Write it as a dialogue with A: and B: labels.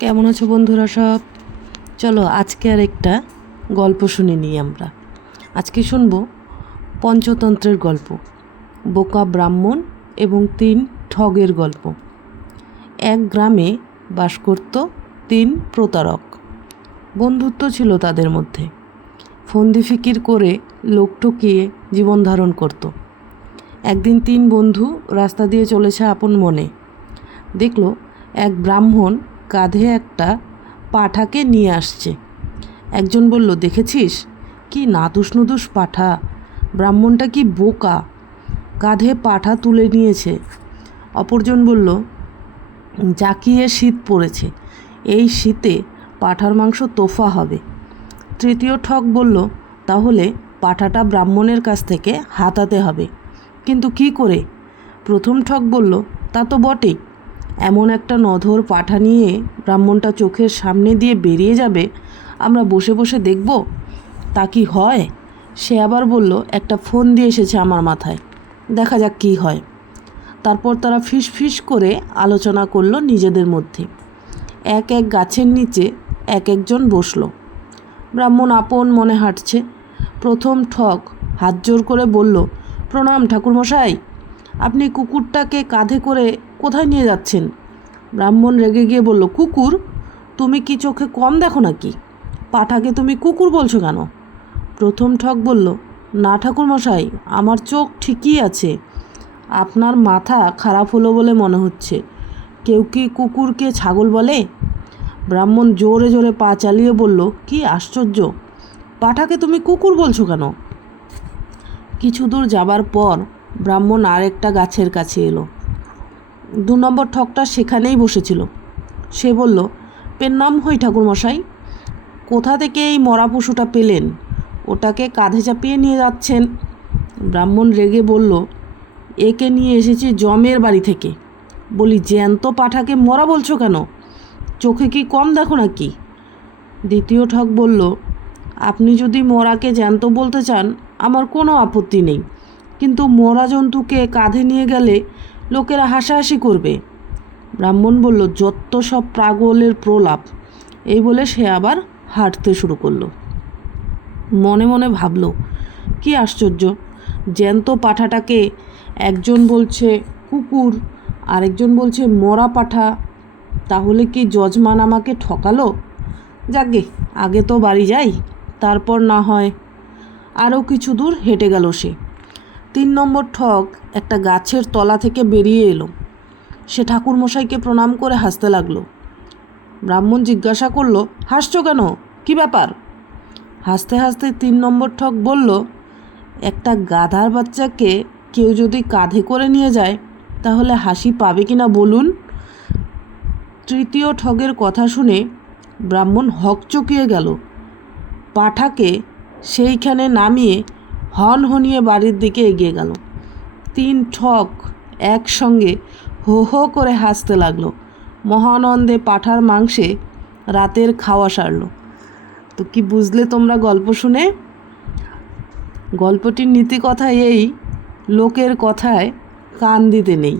A: কেমন আছো বন্ধুরা সব? চলো আজকে আর একটা গল্প শুনে নিই আমরা। আজকে শুনব পঞ্চতন্ত্রের গল্প, বোকা ব্রাহ্মণ এবং তিন ঠগের গল্প। এক গ্রামে বাস করত তিন প্রতারক। বন্ধুত্ব ছিল তাদের মধ্যে। ফন্দি ফিকির করে লোক ঠকিয়ে জীবন ধারণ করত। একদিন তিন বন্ধু রাস্তা দিয়ে চলেছে আপন মনে। দেখল এক ব্রাহ্মণ কাঁধে একটা পাঠাকে নিয়ে আসছে। একজন বলল, দেখেছিস? কি নাদুস নুদুস পাঠা। ব্রাহ্মণটা কি বোকা। কাঁধে পাঠা তুলে নিয়েছে। অপরজন বলল, জাকিয়ে শীত পড়েছে। এই শীতে পাঠার মাংস তোফা হবে। তৃতীয় ঠক বলল, তাহলে পাঠাটা ব্রাহ্মণের কাছ থেকে হাতাতে হবে। কিন্তু কি করে? প্রথম ঠক বলল, তা তো বটেই। এমন একটা নধর পাঠা নিয়ে ব্রাহ্মণটা চোখের সামনে দিয়ে বেরিয়ে যাবে, আমরা বসে বসে দেখব। তা কি হয়? সে আবার বলল, একটা ফোন দিয়ে এসেছে আমার মাথায়। দেখা যাক কি হয়। তারপর তারা ফিস ফিস করে আলোচনা করল নিজেদের মধ্যে। এক এক গাছের নিচে এক একজন বসল। ব্রাহ্মণ আপন মনে হাঁটছে। প্রথম ঠক হাত জোর করে বলল, প্রণাম ঠাকুরমশাই। আপনি কুকুরটাকে কাঁধে করে কোথায় নিয়ে যাচ্ছেন? ব্রাহ্মণ রেগে গিয়ে বলল, কুকুর, তুমি কি চোখে কম দেখো নাকি? পাঠাকে তুমি কুকুর বলছো কেন? প্রথম ঠক বলল, না ঠাকুরমশাই আমার চোখ ঠিকই আছে। আপনার মাথা খারাপ হলো বলে মনে হচ্ছে। কেউ কি কুকুরকে ছাগল বলে? ব্রাহ্মণ জোরে জোরে পা চালিয়ে বলল, কি আশ্চর্য! পাঠাকে তুমি কুকুর বলছো কেন? কিছু দূর যাবার পর ব্রাহ্মণ আরেকটা গাছের কাছে এলো। দু নম্বর ঠকটা সেখানেই বসেছিল। সে বলল, পেন নাম হই ঠাকুরমশাই? কোথা থেকে এই মরা পশুটা পেলেন? ওটাকে কাঁধে চাপিয়ে নিয়ে যাচ্ছেন। ব্রাহ্মণ রেগে বলল, একে নিয়ে এসেছি জমের বাড়ি থেকে। বলি, জ্যান্ত পাঠাকে মরা বলছো কেন? চোখে কি কম দেখো নাকি? দ্বিতীয় ঠক বলল, আপনি যদি মরাকে জ্যান্ত বলতে চান, আমার কোনো আপত্তি নেই। কিন্তু মরা জন্তুকে কাঁধে নিয়ে গেলে লোকেরা হাসাহাসি করবে। ব্রাহ্মণ বলল, যত সব প্রাগলের প্রলাপ। এই বলে সে আবার হাঁটতে শুরু করল। মনে মনে ভাবল, কি আশ্চর্য! জ্যান্ত পাঠাটাকে একজন বলছে কুকুর, আরেকজন বলছে মরা পাঠা। তাহলে কি যজমান আমাকে ঠকালো? যাকে আগে তো বাড়ি যাই, তারপর না হয় আরও কিছু দূর হেঁটে গেল সে। তিন নম্বর ঠক একটা গাছের তলা থেকে বেরিয়ে এলো। সে ঠাকুরমশাইকে প্রণাম করে হাসতে লাগল। ব্রাহ্মণ জিজ্ঞাসা করল, হাসছো কেন? কি ব্যাপার? হাসতে হাসতে তিন নম্বর ঠক বলল, একটা গাধার বাচ্চাকে কেউ যদি কাঁধে করে নিয়ে যায়, তাহলে হাসি পাবে কি না বলুন? তৃতীয় ঠগের কথা শুনে ব্রাহ্মণ হকচকিয়ে গেল। পাঠাকে সেইখানে নামিয়ে হন হনিয়ে বাড়ির দিকে এগিয়ে গেল। তিন ঠক একসঙ্গে হো হো করে হাসতে লাগল। মহানন্দে পাঠার মাংসে রাতের খাওয়া সারল। তো কি বুঝলে তোমরা গল্প শুনে? গল্পটির নীতি কথা এই, লোকের কথায় কান দিতে নেই।